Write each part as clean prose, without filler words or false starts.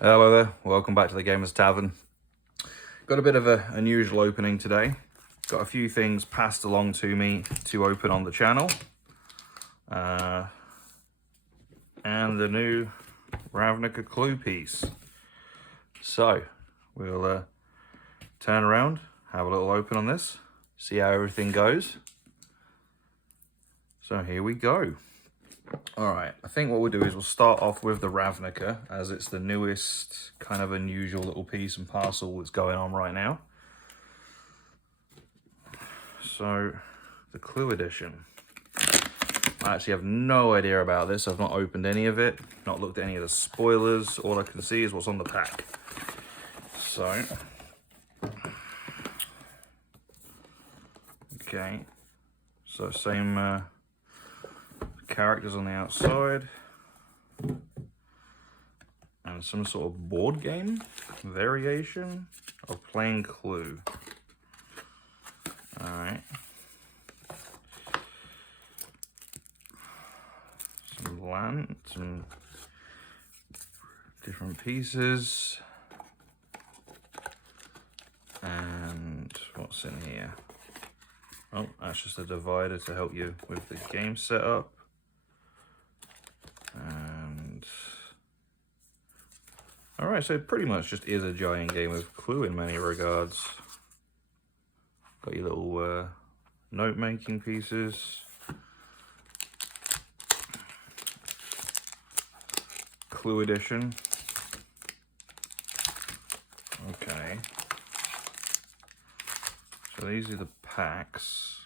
Hello there, welcome back to the Gamers Tavern. Got a bit of an unusual opening today. Got a few things passed along to me to open on the channel. And the new Ravnica Clue piece. So, we'll turn around, have a little open on this, see how everything goes. So here we go. Alright, I think what we'll do is we'll start off with the Ravnica, as it's the newest, kind of unusual little piece and parcel that's going on right now. So, the Clue edition. I actually have no idea about this. I've not opened any of it, not looked at any of the spoilers. All I can see is what's on the pack. So, okay. So, same characters on the outside. And some sort of board game variation of playing Clue. Alright. Some land, some different pieces. And what's in here? Oh, that's just a divider to help you with the game setup. And alright, so it pretty much just is a giant game of Clue in many regards. Got your little note-making pieces. Clue edition. Okay. So these are the packs.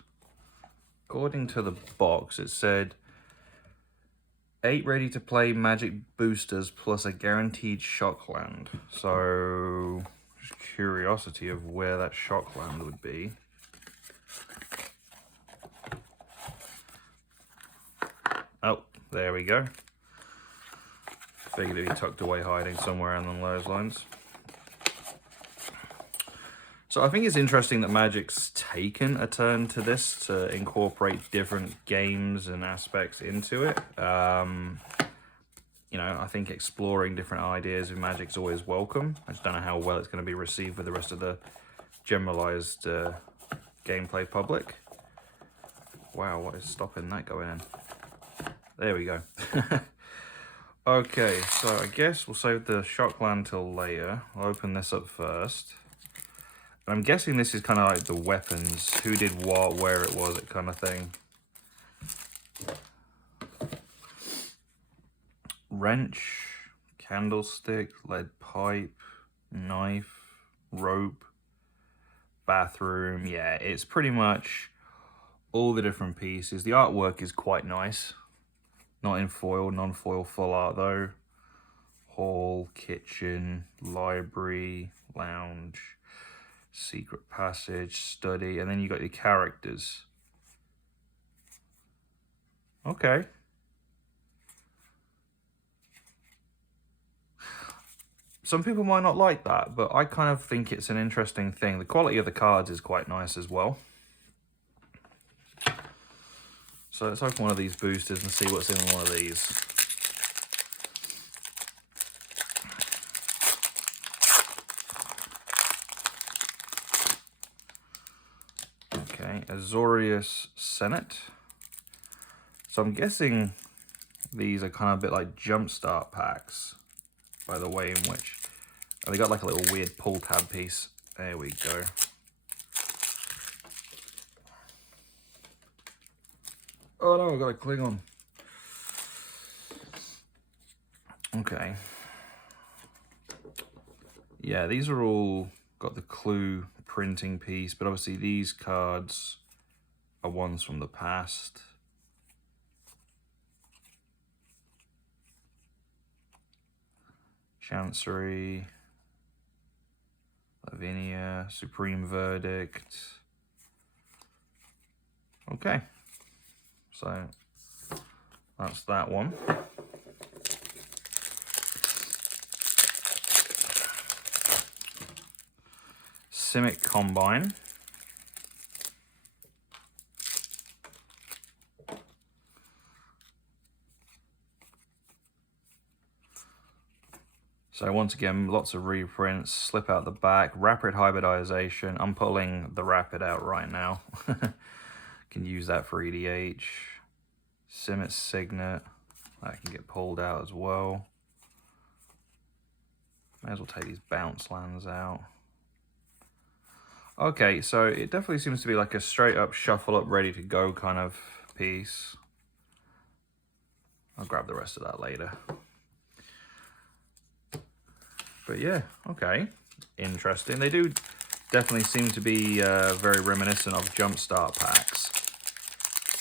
According to the box, it said 8 ready-to-play Magic boosters plus a guaranteed shock land. So, just curiosity of where that shock land would be. Oh, there we go. Figured it'd be tucked away hiding somewhere along those lines. So I think it's interesting that Magic's taken a turn to this to incorporate different games and aspects into it. You know, I think exploring different ideas with Magic's always welcome. I just don't know how well it's going to be received with the rest of the generalized gameplay public. Wow, what is stopping that going in? There we go. Okay, so I guess we'll save the Shockland till later. I'll open this up first. I'm guessing this is kind of like the weapons, who did what, where it was, it kind of thing. Wrench, candlestick, lead pipe, knife, rope, bathroom. Yeah, it's pretty much all the different pieces. The artwork is quite nice. Not in foil, non-foil full art though. Hall, kitchen, library, lounge, secret passage, study, and then you got your characters. Okay. Some people might not like that, but I kind of think it's an interesting thing. The quality of the cards is quite nice as well. So let's open one of these boosters and see what's in one of these. Okay, Azorius Senate. So I'm guessing these are kind of a bit like jumpstart packs by the way in which... Oh, they got like a little weird pull tab piece. There we go. Oh no, I've got a Klingon. Okay. Yeah, these are all got the Clue printing piece, but obviously these cards are ones from the past. Chancery, Lavinia, Supreme Verdict. Okay. So that's that one. Simic Combine. So once again, lots of reprints, slip out the back, rapid hybridization. I'm pulling the rapid out right now. Can use that for EDH. Simic Signet, that can get pulled out as well. May as well take these bounce lands out. Okay, so it definitely seems to be like a straight up shuffle up, ready to go kind of piece. I'll grab the rest of that later. But yeah, okay, interesting. They do definitely seem to be very reminiscent of Jumpstart packs.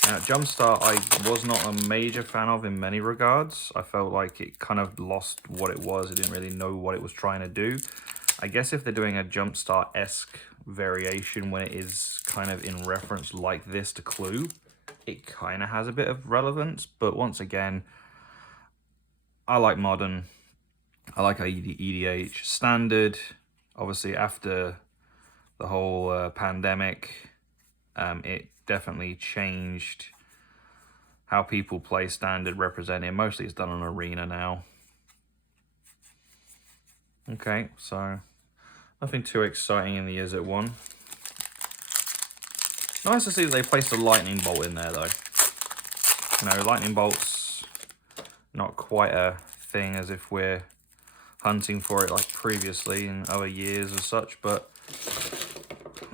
Now, Jumpstart I was not a major fan of in many regards. I felt like it kind of lost what it was. It didn't really know what it was trying to do. I guess if they're doing a Jumpstart-esque variation when it is kind of in reference like this to Clue, it kind of has a bit of relevance. But once again, I like Modern. I like EDH. Standard, obviously after the whole pandemic, it definitely changed how people play Standard representing. Mostly it's done on Arena now. Okay, so nothing too exciting in the Izzet one. Nice to see that they placed a lightning bolt in there though. You know, lightning bolts, not quite a thing as if we're hunting for it like previously in other years as such, but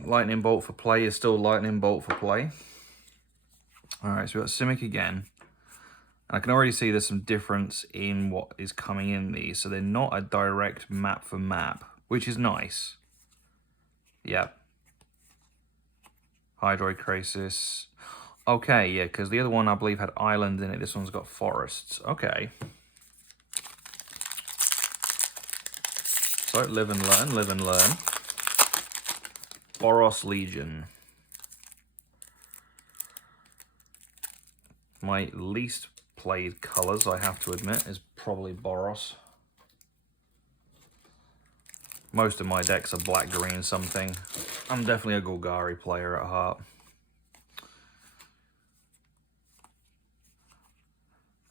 lightning bolt for play is still lightning bolt for play. All right, so we've got Simic again. And I can already see there's some difference in what is coming in these. So they're not a direct map for map, which is nice. Yep. Hydroid Crisis. Okay, yeah, because the other one I believe had islands in it. This one's got forests. Okay. So live and learn, live and learn. Boros Legion. My least played colours, I have to admit, is probably Boros. Most of my decks are black-green something. I'm definitely a Golgari player at heart.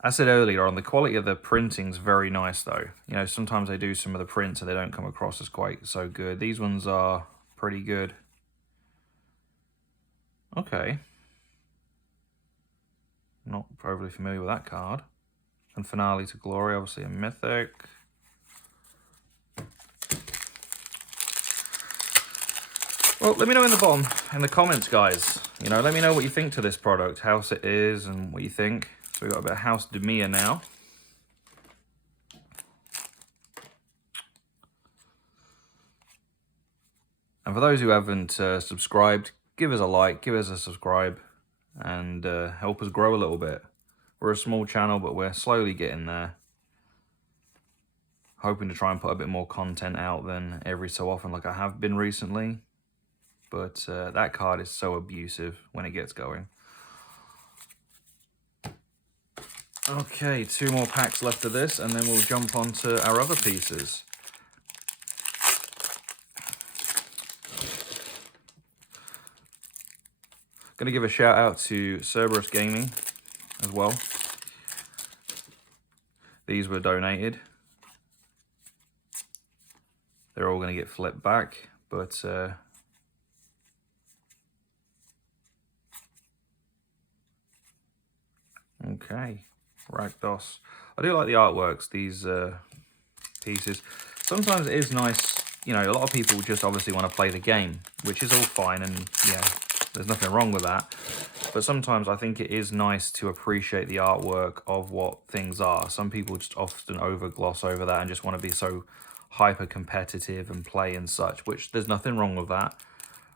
As I said earlier on, the quality of the printing's very nice though. You know, sometimes they do some of the prints and they don't come across as quite so good. These ones are pretty good. Okay. Not overly familiar with that card. And Finale to Glory, obviously a mythic. Well, let me know in the comments, guys. You know, let me know what you think to this product, how it is, and what you think. So we've got a bit of House Demir now. And for those who haven't subscribed, give us a like, give us a subscribe, and help us grow a little bit. We're a small channel, but we're slowly getting there. Hoping to try and put a bit more content out than every so often like I have been recently. But that card is so abusive when it gets going. Okay, 2 more packs left of this, and then we'll jump on to our other pieces. Going to give a shout out to Cerberus Gaming as well. These were donated. They're all going to get flipped back, but okay, Rakdos. I do like the artworks, these pieces. Sometimes it is nice, you know, a lot of people just obviously want to play the game, which is all fine, and yeah, there's nothing wrong with that. But sometimes I think it is nice to appreciate the artwork of what things are. Some people just often overgloss over that and just want to be so hyper competitive and play and such, which there's nothing wrong with that.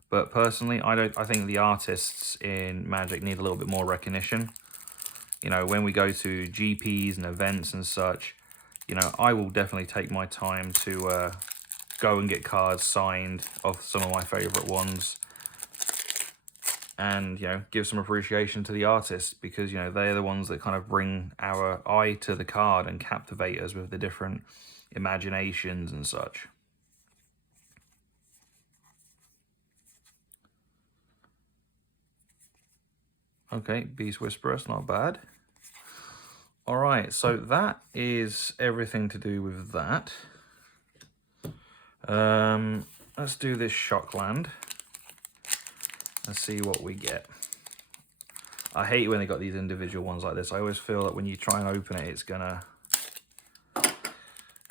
But personally, I think the artists in Magic need a little bit more recognition. You know, when we go to GPs and events and such, you know, I will definitely take my time to go and get cards signed of some of my favorite ones. And, you know, give some appreciation to the artists, because, you know, they're the ones that kind of bring our eye to the card and captivate us with the different imaginations and such. Okay, Beast Whisperer, not bad. All right, so that is everything to do with that. Let's do this shock land and see what we get. I hate when they got these individual ones like this. I always feel that when you try and open it, it's gonna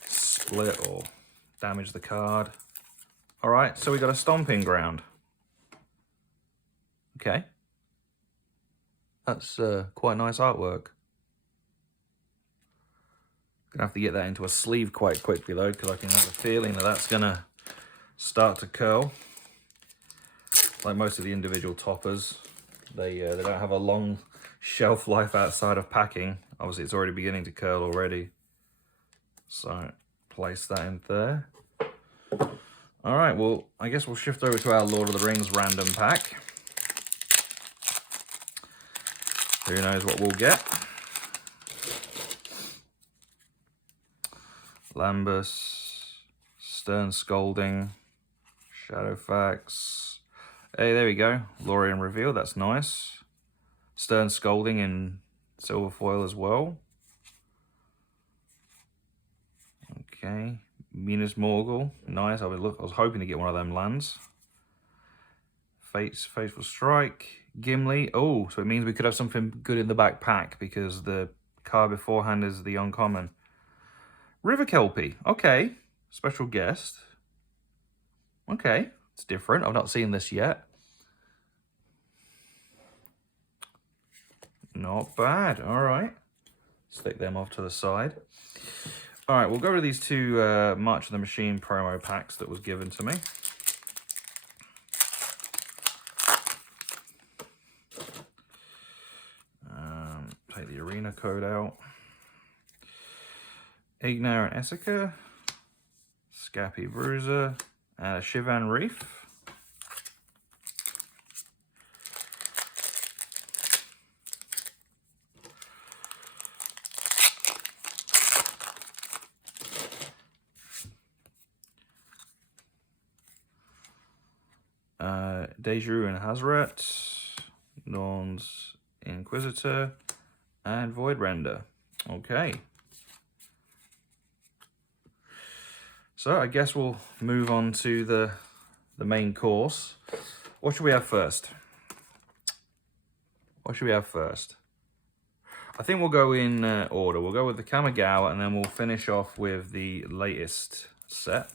split or damage the card. All right, so we got a Stomping Ground. Okay. That's quite nice artwork. Gonna have to get that into a sleeve quite quickly though, because I can have a feeling that that's gonna start to curl. Like most of the individual toppers, they don't have a long shelf life outside of packing. Obviously, it's already beginning to curl already. So place that in there. All right, well, I guess we'll shift over to our Lord of the Rings random pack. Who knows what we'll get? Lambus, Stern Scolding, Shadowfax. Hey, there we go. Lorien Reveal, that's nice. Stern Scolding in silver foil as well. Okay. Minas Morgul, nice. I was hoping to get one of them lands. Fateful Strike. Gimli. Oh, so it means we could have something good in the back pack because the card beforehand is the uncommon. River Kelpie. Okay. Special guest. Okay. It's different. I've not seen this yet. Not bad. All right. Stick them off to the side. All right, we'll go to these two March of the Machine promo packs that was given to me. Take the arena code out. Ignar and Essica, Scappy Bruiser, and a Shivan Reef. Deju and Hazret, Norn's Inquisitor, and Voidrender. Okay. So I guess we'll move on to the main course. What should we have first? What should we have first? I think we'll go in order. We'll go with the Kamigawa and then we'll finish off with the latest set.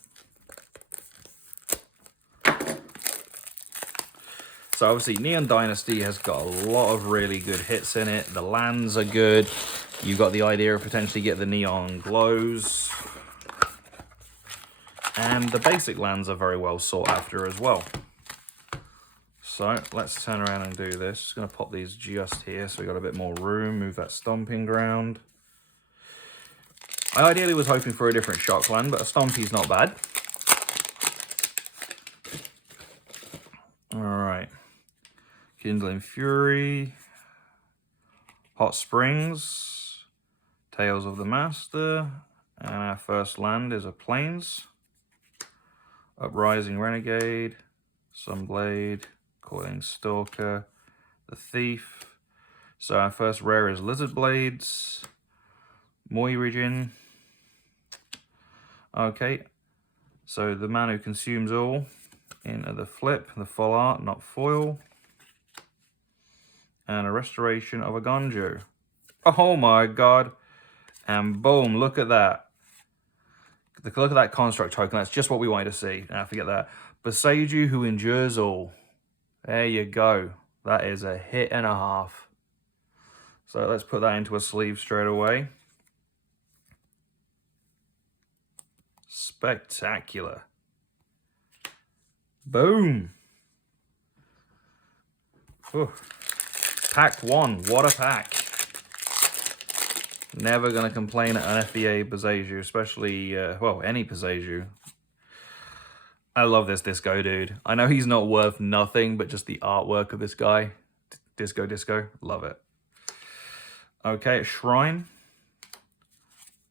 So obviously Neon Dynasty has got a lot of really good hits in it. The lands are good. You've got the idea of potentially get the Neon Glows. And the basic lands are very well sought after as well. So let's turn around and do this. Just going to pop these just here so we got a bit more room. Move that Stomping Ground. I ideally was hoping for a different shock land, but a Stompy's not bad. All right. Kindling Fury, Hot Springs, Tales of the Master, and our first land is a Plains, Uprising Renegade, Sunblade, Coiling Stalker, the Thief. So our first rare is Lizard Blades, Moirigin. Okay, so the man who consumes all into the flip, the full art, not foil. And a Restoration of a Gonjo. Oh my god. And boom, look at that. Look at that construct token. That's just what we wanted to see. Now forget that. Boseiju who endures all. There you go. That is a hit and a half. So let's put that into a sleeve straight away. Spectacular. Boom. Ooh. Pack 1, what a pack. Never going to complain at an FBA Boseiju, especially, well, any Boseiju. I love this Disco dude. I know he's not worth nothing, but just the artwork of this guy. Disco, love it. Okay, Shrine,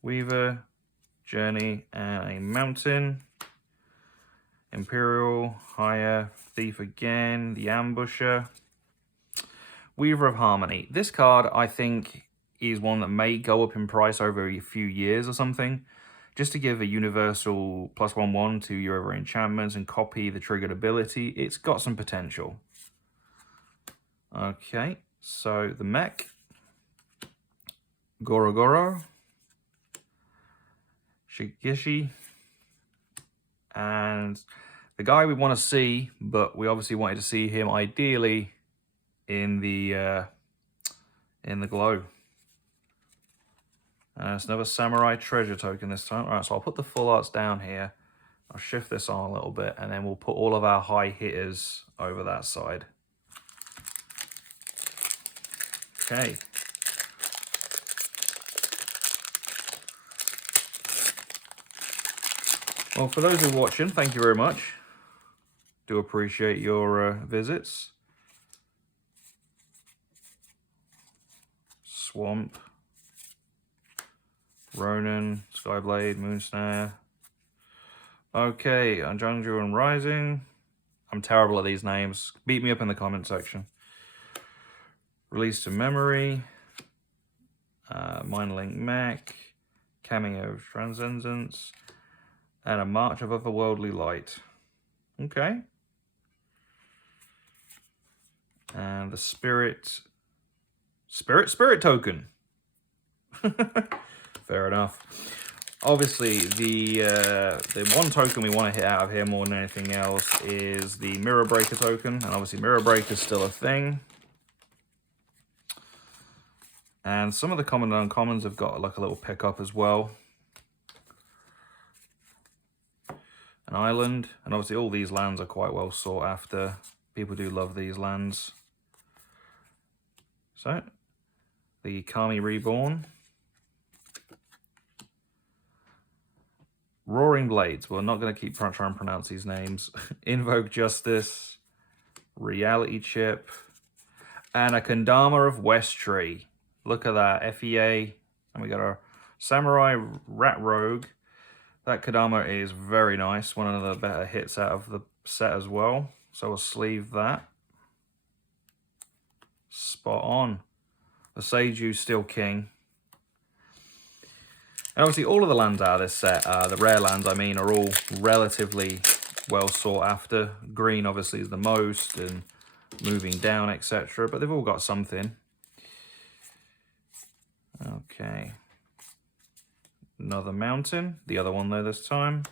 Weaver, Journey, and a Mountain. Imperial, Higher, Thief again, the Ambusher. Weaver of Harmony. This card, I think, is one that may go up in price over a few years or something, just to give a universal +1/1 to your other enchantments and copy the triggered ability. It's got some potential. Okay, so the mech, Gorogoro, Shigeshi, and the guy we want to see, but we obviously wanted to see him ideally in the glow. And it's another Samurai Treasure token this time. All right, so I'll put the full arts down here. I'll shift this on a little bit, and then we'll put all of our high hitters over that side. Okay. Well, for those who are watching, thank you very much. Do appreciate your visits. Swamp, Ronin, Skyblade, Moonsnare. Okay, Anjangju and Rising. I'm terrible at these names. Beat me up in the comment section. Release to Memory. Mindlink Mech. Cameo of Transcendence. And a March of Otherworldly Light. Okay. And the Spirit token. Fair enough. Obviously, the one token we want to hit out of here more than anything else is the Mirror Breaker token. And obviously Mirror Breaker is still a thing. And some of the common and uncommons have got like a little pickup as well. An island. And obviously all these lands are quite well sought after. People do love these lands. So, the Kami Reborn. Roaring Blades. We're not going to keep trying to pronounce these names. Invoke Justice. Reality Chip. And a Kendama of Westtree. Look at that. FEA. And we got our Samurai Rat Rogue. That Kendama is very nice. One of the better hits out of the set as well. So we'll sleeve that. Spot on. The Seiju still king. And obviously all of the lands out of this set, the rare lands I mean, are all relatively well sought after. Green obviously is the most, and moving down, etc. But they've all got something. Okay. Another mountain. The other one though this time.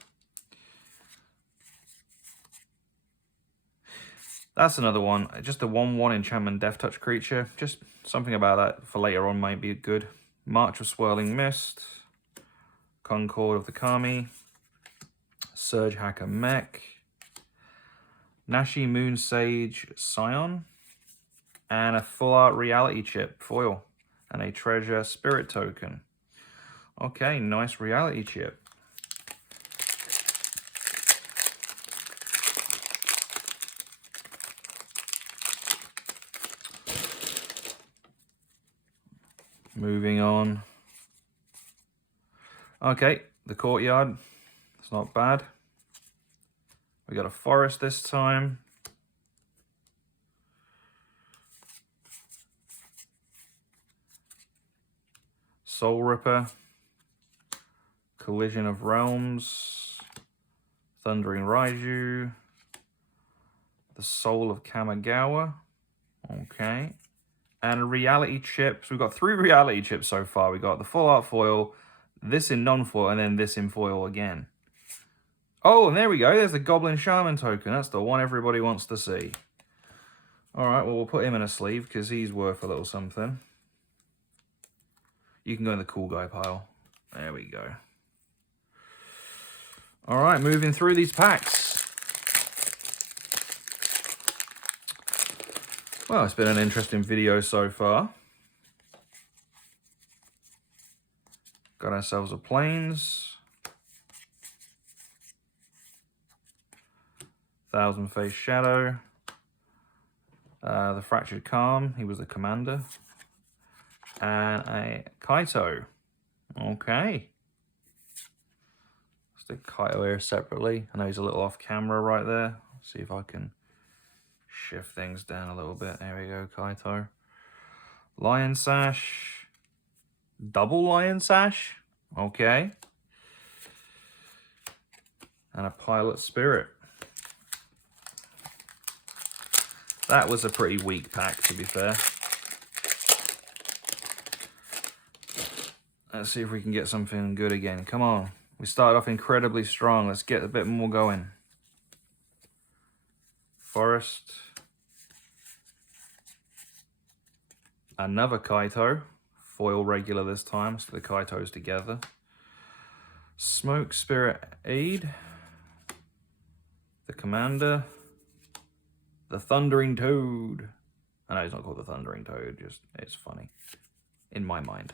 That's another one. Just a 1/1 enchantment Death Touch creature. Just something about that for later on might be good. March of Swirling Mist. Concord of the Kami. Surge Hacker Mech. Nashi Moon Sage Scion. And a full art Reality Chip foil. And a Treasure Spirit token. Okay, nice Reality Chip. Moving on. Okay, the Courtyard. It's not bad. We got a Forest this time. Soul Ripper. Collision of Realms. Thundering Raiju. The Soul of Kamigawa. Okay. And a Reality Chip. So we've got 3 Reality Chips so far. We got the full art foil, this in non-foil, and then this in foil again. Oh, and there we go. There's the Goblin Shaman token. That's the one everybody wants to see. All right, well, we'll put him in a sleeve because he's worth a little something. You can go in the cool guy pile. There we go. All right, moving through these packs. Well, it's been an interesting video so far. Got ourselves a Plains. Thousand Face Shadow. The Fractured Calm, he was the commander. And a Kaito. Okay. Stick Kaito here separately. I know he's a little off camera right there. See if I can shift things down a little bit. There we go, Kaito. Lion Sash. Double Lion Sash. Okay. and a Pilot Spirit. That was a pretty weak pack, to be fair. Let's see if we can get something good again. Come on. We started off incredibly strong. Let's get a bit more going. Forest. Another Kaito. Foil regular this time, so the Kaitos together. Smoke Spirit Aid. The Commander. The Thundering Toad. I know it's not called the Thundering Toad, just it's funny. In my mind.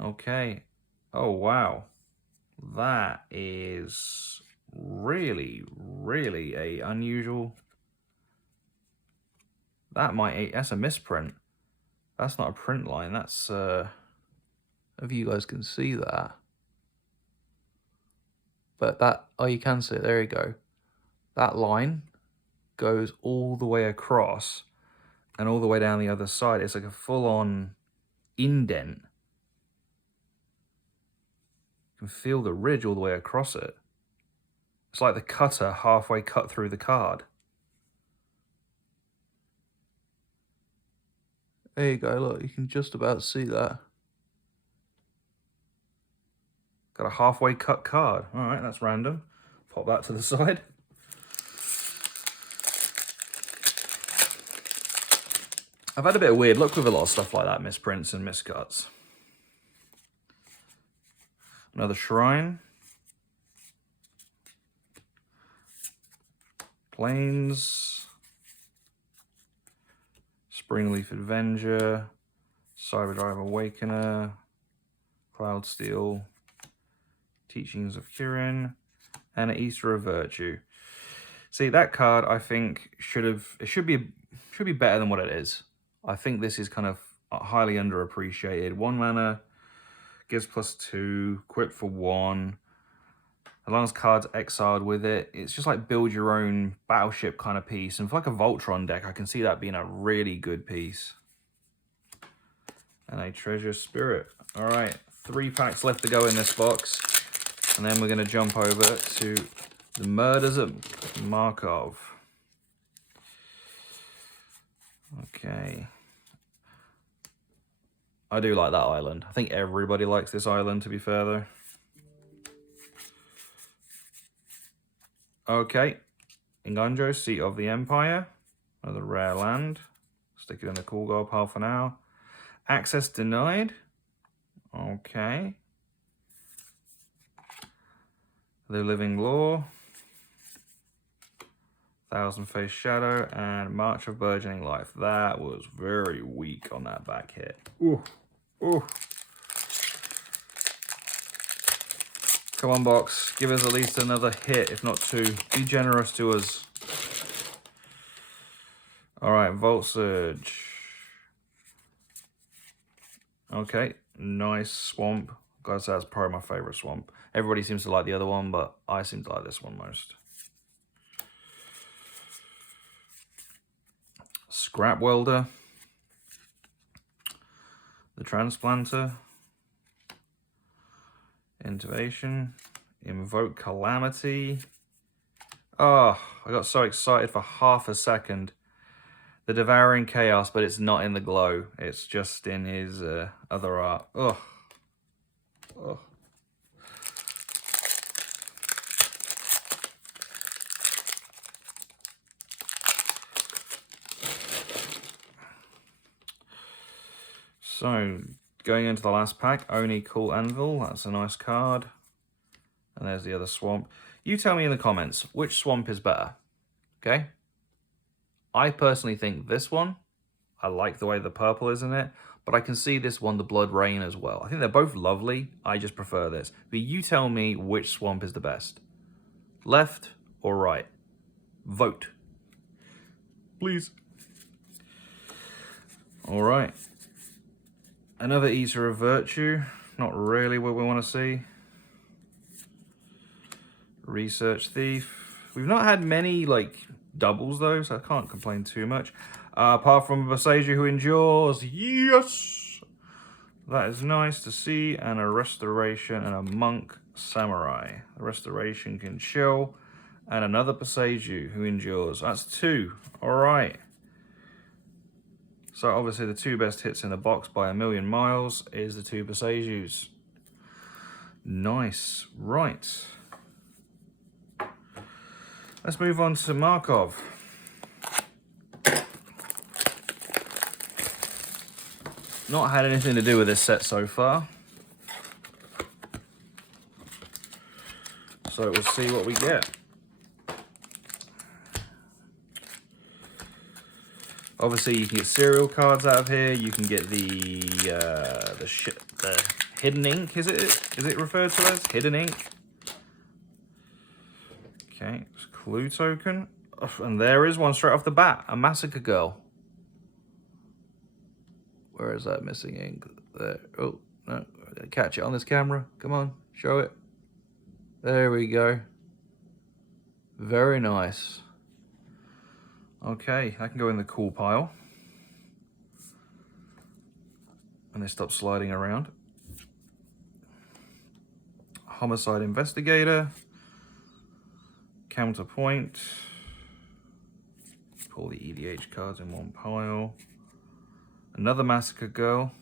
Okay. Oh, wow. That is really, really a unusual... That's a misprint. That's not a print line. That's, if you guys can see that. But that, oh, you can see it. There you go. That line goes all the way across and all the way down the other side. It's like a full-on indent. You can feel the ridge all the way across it. It's like the cutter halfway cut through the card. There you go, look, you can just about see that. Got a halfway cut card. All right, that's random. Pop that to the side. I've had a bit of weird luck with a lot of stuff like that, misprints and miscuts. Another Shrine. Plains. Springleaf Avenger, Cyberdrive Awakener, Cloudsteel, Teachings of Kirin, and an Easter of Virtue. See, that card I think should be better than what it is. I think this is kind of highly underappreciated. 1 mana, gives +2, equip for 1. As long as cards exiled with it, it's just like build your own battleship kind of piece. And for like a Voltron deck, I can see that being a really good piece. And a Treasure Spirit. All right, 3 packs left to go in this box. And then we're going to jump over to the Murders at Markov. Okay. I do like that island. I think everybody likes this island, to be fair, though. Okay, Inganjo, Seat of the Empire, another rare land. Stick it in the cool gold pile for now. Access denied. Okay. The Living Law, Thousand Face Shadow, and March of Burgeoning Life. That was very weak on that back hit. Ooh, ooh. Come on, box. Give us at least another hit, if not 2. Be generous to us. All right, Volt Surge. Okay, nice Swamp. Gotta say, that's probably my favorite Swamp. Everybody seems to like the other one, but I seem to like this one most. Scrap Welder. The Transplanter. Innovation, Invoke Calamity. Oh, I got so excited for half a second. The Devouring Chaos, but it's not in the glow. It's just in his other art. Oh. Oh. So, going into the last pack, Oni Cool Anvil. That's a nice card. And there's the other Swamp. You tell me in the comments, which Swamp is better? Okay? I personally think this one. I like the way the purple is in it. But I can see this one, the Blood Rain, as well. I think they're both lovely. I just prefer this. But you tell me which Swamp is the best. Left or right? Vote. Please. All right. Another Eater of Virtue. Not really what we want to see. Research Thief. We've not had many, like, doubles, though, so I can't complain too much. Apart from Boseiju Who Endures. Yes! That is nice to see. And a Restoration and a Monk. Samurai. The restoration can chill. And another Boseiju who endures. That's 2. All right. So obviously the 2 best hits in the box by a million miles is the 2 Boseijus. Nice. Right. Let's move on to Markov. Not had anything to do with this set so far. So we'll see what we get. Obviously, you can get serial cards out of here. You can get the hidden ink. Is it referred to as hidden ink? Okay, it's a clue token, and there is one straight off the bat. A Massacre Girl. Where is that missing ink? There. Oh no! Catch it on this camera. Come on, show it. There we go. Very nice. Okay, I can go in the cool pile. And they stop sliding around. Homicide Investigator. Counterpoint. Pull the EDH cards in one pile. Another Massacre Girl.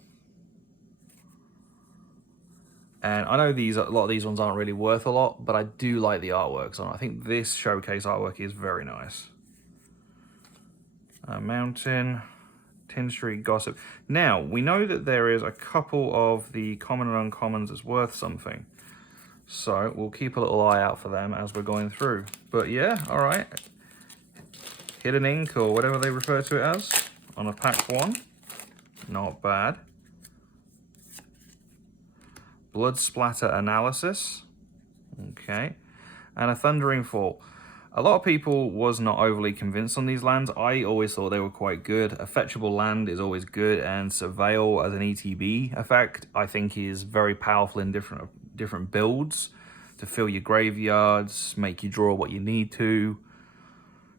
And I know a lot of these ones aren't really worth a lot, but I do like the artworks on it. I think this showcase artwork is very nice. Mountain, Tin Street Gossip. Now, we know that there is a couple of the common and uncommons that's worth something. So, we'll keep a little eye out for them as we're going through. But yeah, alright. Hidden ink, or whatever they refer to it as, on a pack 1. Not bad. Blood Splatter Analysis. Okay. And a Thundering Fall. A lot of people was not overly convinced on these lands. I always thought they were quite good. A fetchable land is always good, and Surveil as an ETB effect, I think, is very powerful in different builds to fill your graveyards, make you draw what you need to.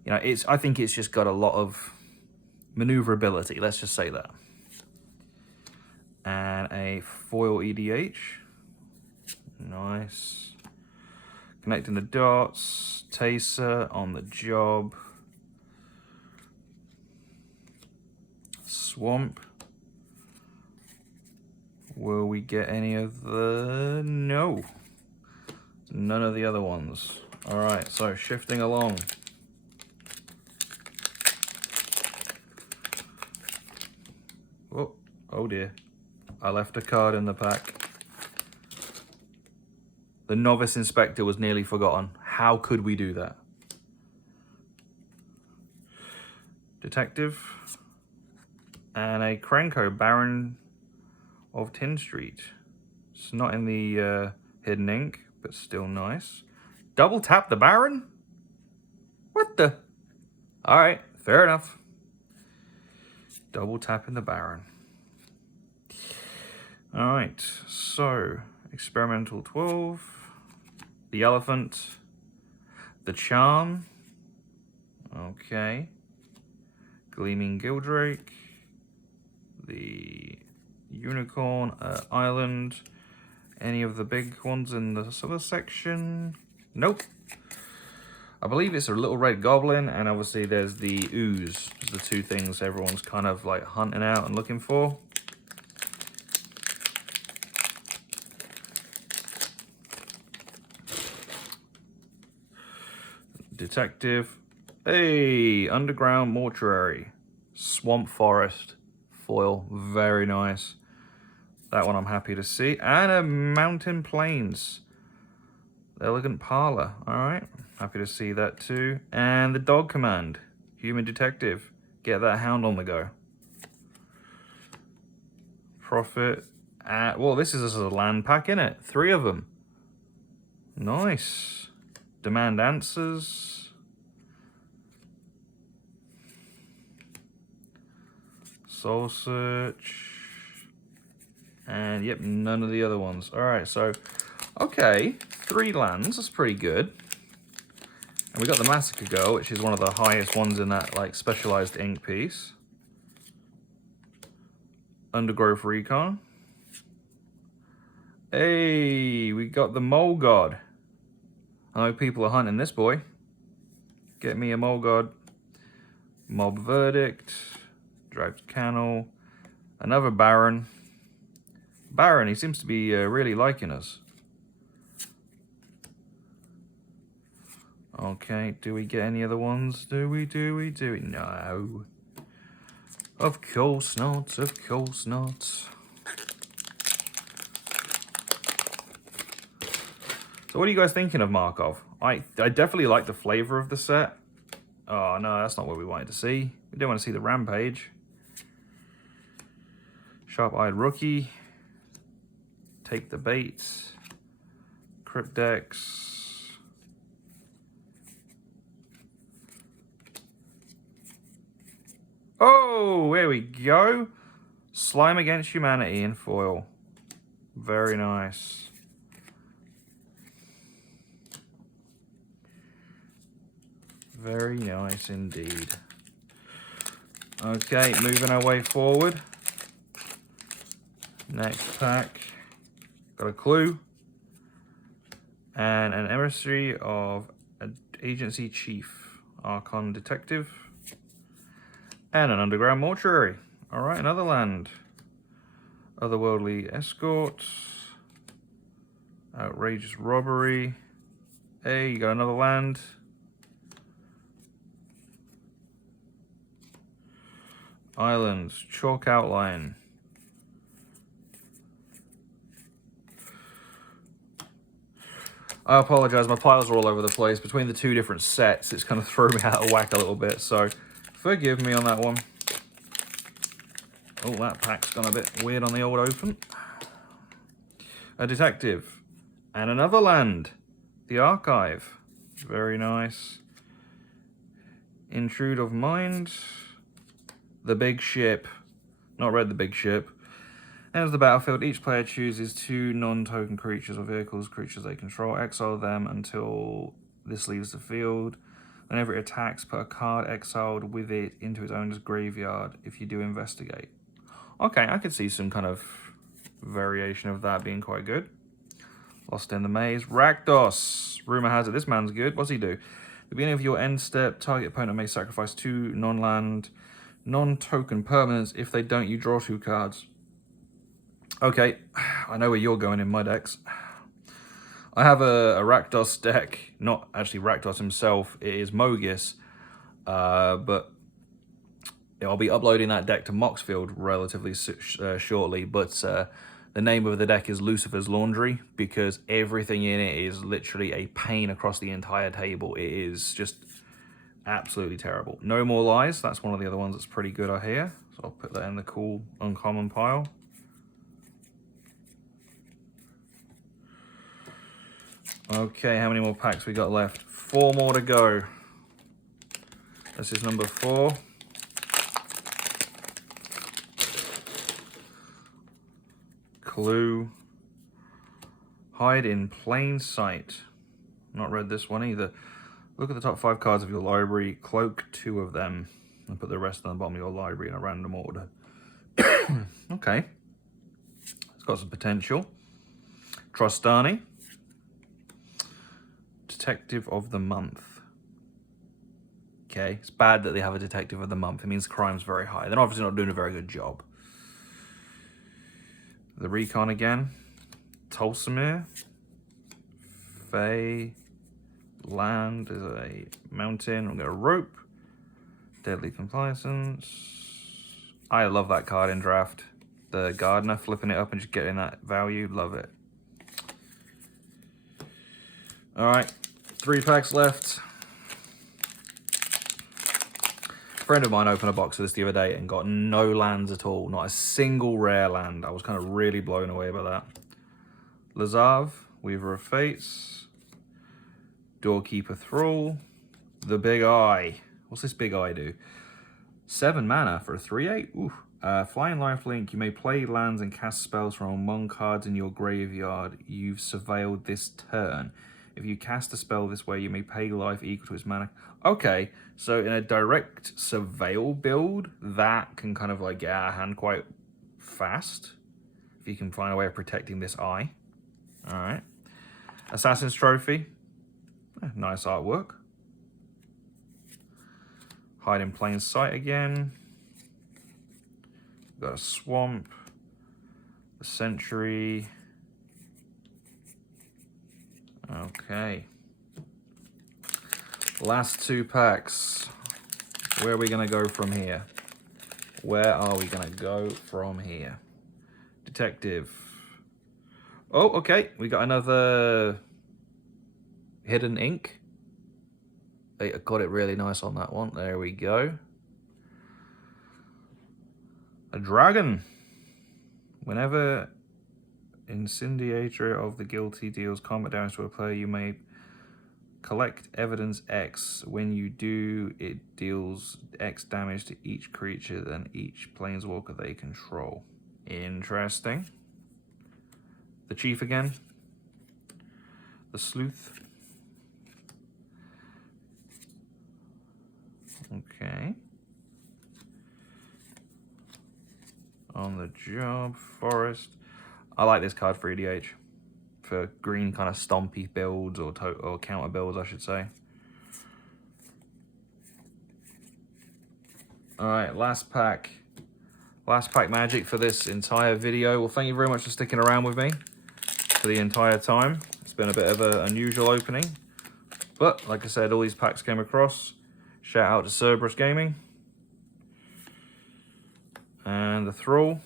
You know, I think it's just got a lot of maneuverability, let's just say that. And a foil EDH. Nice. Connecting the dots. Taser on the job. Swamp. Will we get any of the... No. None of the other ones. Alright, so shifting along. Oh dear. I left a card in the pack. The Novice Inspector was nearly forgotten. How could we do that? Detective. And a Krenko, Baron of Tin Street. It's not in the hidden ink, but still nice. Double tap the Baron? What the? Alright, fair enough. Double tapping the Baron. Alright, so Experimental 12, the Elephant, the Charm, okay, Gleaming Gildrake, the Unicorn Island, any of the big ones in the other section? Nope. I believe it's a little red goblin, and obviously there's the ooze. There's the two things everyone's kind of like hunting out and looking for. Detective. Hey, Underground Mortuary. Swamp Forest. Foil. Very nice. That one I'm happy to see. And a Mountain Plains. Elegant Parlor. Alright. Happy to see that too. And the Dog Command. Human Detective. Get that hound on the go. Profit. Well, this is a land pack, innit? 3 of them. Nice. Demand Answers. Soul Search. And yep, none of the other ones. Alright, so, okay, 3 lands, that's pretty good. And we got the Massacre Girl, which is one of the highest ones in that like specialized ink piece. Undergrowth Recon. Hey, we got the Mole God. I know people are hunting this boy. Get me a Mole God. Mob Verdict. Dragged Cannel. Another Baron. Baron, he seems to be really liking us. Okay, do we get any other ones? Do we? No. Of course not, of course not. So what are you guys thinking of Markov? I definitely like the flavor of the set. Oh no, that's not what we wanted to see. We don't want to see the Rampage. Sharp-Eyed Rookie. Take the Bait. Cryptex. Oh, there we go. Slime Against Humanity in foil. Very nice. Very nice indeed. Okay, moving our way forward. Next pack. Got a Clue. And an Emissary of Agency Chief. Archon Detective. And an Underground Mortuary. Alright, another land. Otherworldly Escort. Outrageous Robbery. Hey, you got another land. Islands. Chalk Outline. I apologize, my piles are all over the place. Between the two different sets, it's kind of thrown me out of whack a little bit, so forgive me on that one. Oh, that pack's gone a bit weird on the old open. A Detective. And another land. The Archive. Very nice. Intrude of Mind. The Big Ship. Not read The Big Ship. Enters the battlefield. Each player chooses 2 non-token creatures or vehicles, creatures they control. Exile them until this leaves the field. Whenever it attacks, put a card exiled with it into its owner's graveyard if you do investigate. Okay, I could see some kind of variation of that being quite good. Lost in the Maze. Rakdos. Rumor has it this man's good. What's he do? At the beginning of your end step, target opponent may sacrifice 2 non-land, non-token permanents. If they don't, you draw 2 cards. Okay, I know where you're going in my decks. I have a Rakdos deck, not actually Rakdos himself, it is Mogis, but I'll be uploading that deck to Moxfield relatively shortly, but the name of the deck is Lucifer's Laundry, because everything in it is literally a pain across the entire table. It is just absolutely terrible. No More Lies, that's one of the other ones that's pretty good, I hear, so I'll put that in the cool uncommon pile. Okay, how many more packs we got left? 4 more to go. This is number 4. Clue. Hide in Plain Sight. Not read this one either. Look at the top 5 cards of your library. Cloak 2 of them. And put the rest on the bottom of your library in a random order. Okay. It's got some potential. Trostani. Detective of the Month. Okay, it's bad that they have a Detective of the Month. It means crime's very high. They're obviously not doing a very good job. The Recon again. Tulsamere. Fae. Land is a mountain. I'm going to Rope. Deadly Complacence. I love that card in draft. The Gardener, flipping it up and just getting that value. Love it. Alright, 3 packs left. A friend of mine opened a box of this the other day and got no lands at all. Not a single rare land. I was kind of really blown away by that. Lazav, Weaver of Fates. Doorkeeper Thrall. The Big Eye. What's this Big Eye do? 7 mana for a 3/8. Ooh. Flying Lifelink, you may play lands and cast spells from among cards in your graveyard you've surveilled this turn. If you cast a spell this way, you may pay life equal to its mana. Okay, so in a direct surveil build, that can kind of like get out of hand quite fast. If you can find a way of protecting this eye. All right. Assassin's Trophy. Nice artwork. Hide in Plain Sight again. Got a Swamp. The Sentry. Okay. Last 2 packs. Where are we going to go from here? Where are we going to go from here? Detective. Oh, okay. We got another Hidden Ink. I got it really nice on that one. There we go. A dragon. Whenever Incendiator of the Guilty deals combat damage to a player, you may collect evidence X. When you do, it deals X damage to each creature than each planeswalker they control. Interesting. The Chief again. The Sleuth. Okay. On the Job, Forest. I like this card for EDH. For green kind of stompy builds or counter builds, I should say. Alright, last pack. Last pack magic for this entire video. Well, thank you very much for sticking around with me for the entire time. It's been a bit of an unusual opening. But, like I said, all these packs came across. Shout out to Cerberus Gaming. And the Thrall.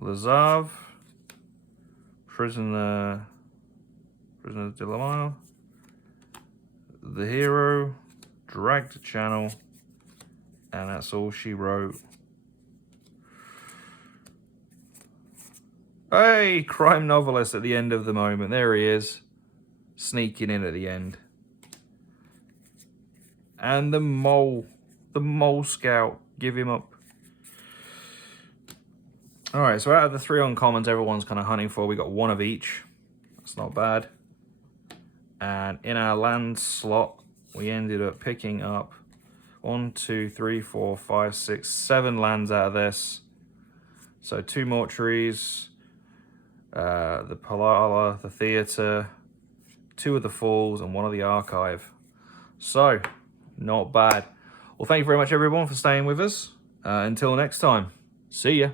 Lazav. Prisoner Dilemma. The Hero. Drag to Channel. And that's all she wrote. Hey, crime novelist at the end of the moment. There he is. Sneaking in at the end. And the mole scout. Give him up. Alright, so out of the 3 uncommons everyone's kind of hunting for, we got 1 of each. That's not bad. And in our land slot, we ended up picking up 1, 2, 3, 4, 5, 6, 7 lands out of this. So 2 mortuaries, the Palala, the Theatre, 2 of the Falls, and 1 of the Archive. So, not bad. Well, thank you very much everyone for staying with us. Until next time, see ya.